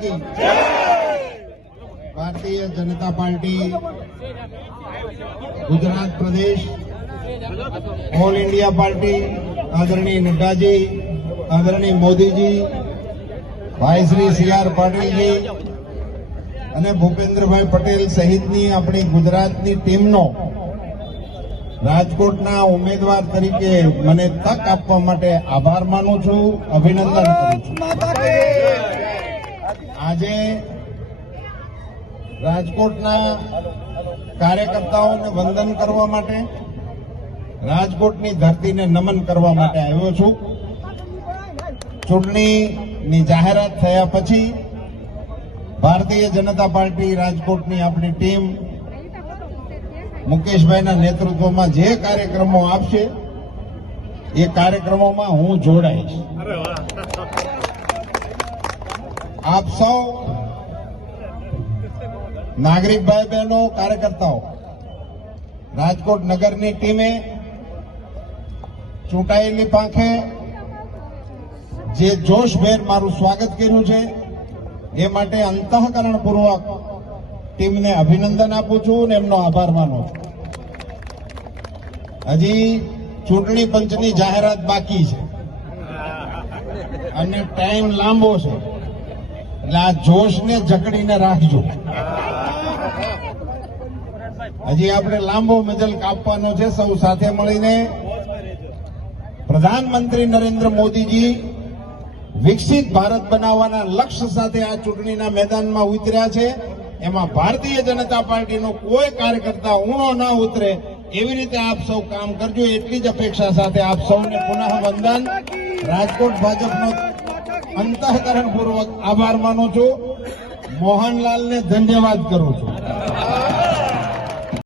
કી Bharatiya Janata party, Gujarat પ્રદેશ, all India party, આદરણીય નડ્ડાજી, આદરણીય મોદીજી, ભાઈ શ્રી સી આર પાટીલજી અને ભૂપેન્દ્રભાઈ પટેલ સહિતની આપણી ગુજરાતની ટીમનો રાજકોટના ઉમેદવાર તરીકે મને તક આપવા માટે આભાર માનું છું, અભિનંદન કરું છું. આજે રાજકોટના કાર્યકર્તાઓને વંદન કરવા માટે, રાજકોટની ધરતીને નમન કરવા માટે આવ્યો છું. ચૂંટણીની જાહેરાત થયા પછી ભારતીય જનતા પાર્ટી રાજકોટની આપણી ટીમ મુકેશભાઈના નેતૃત્વમાં જે કાર્યક્રમો આપશે, એ કાર્યક્રમોમાં હું જોડાઈશ. આપ સૌ નાગરિક ભાઈ બહેનો કાર્યકર્તાઓ, રાજકોટ નગરની ટીમે ચૂંટાયેલી પાંખે જે જોશભેર મારું સ્વાગત કર્યું છે, એ માટે અંતઃકરણપૂર્વક ટીમને અભિનંદન આપું છું અને એમનો આભાર માનું છું. હજી ચૂંટણી પંચની જાહેરાત બાકી છે. અને ટાઈમ લાંબો છે. એટલે આ જોશને જકડીને રાખજો. હજી આપણે લાંબો મજલ કાપવાનો છે, સૌ સાથે મળીને. પ્રધાનમંત્રી નરેન્દ્ર મોદીજી વિકસિત ભારત બનાવવાના લક્ષ્ય સાથે આ ચૂંટણીના મેદાનમાં ઉતર્યા છે. એમાં ભારતીય જનતા પાર્ટીનો કોઈ કાર્યકર્તા ઊણો ન ઉતરે. એવી રીતે આપ સૌ કામ કરજો. એટલી જ અપેક્ષા સાથે આપ સૌને પુનઃ વંદન રાજકોટ ભાજપનો અંતઃકરણ પૂર્વક આભાર માનું છું. મોહનલાલને ધન્યવાદ કરું છું.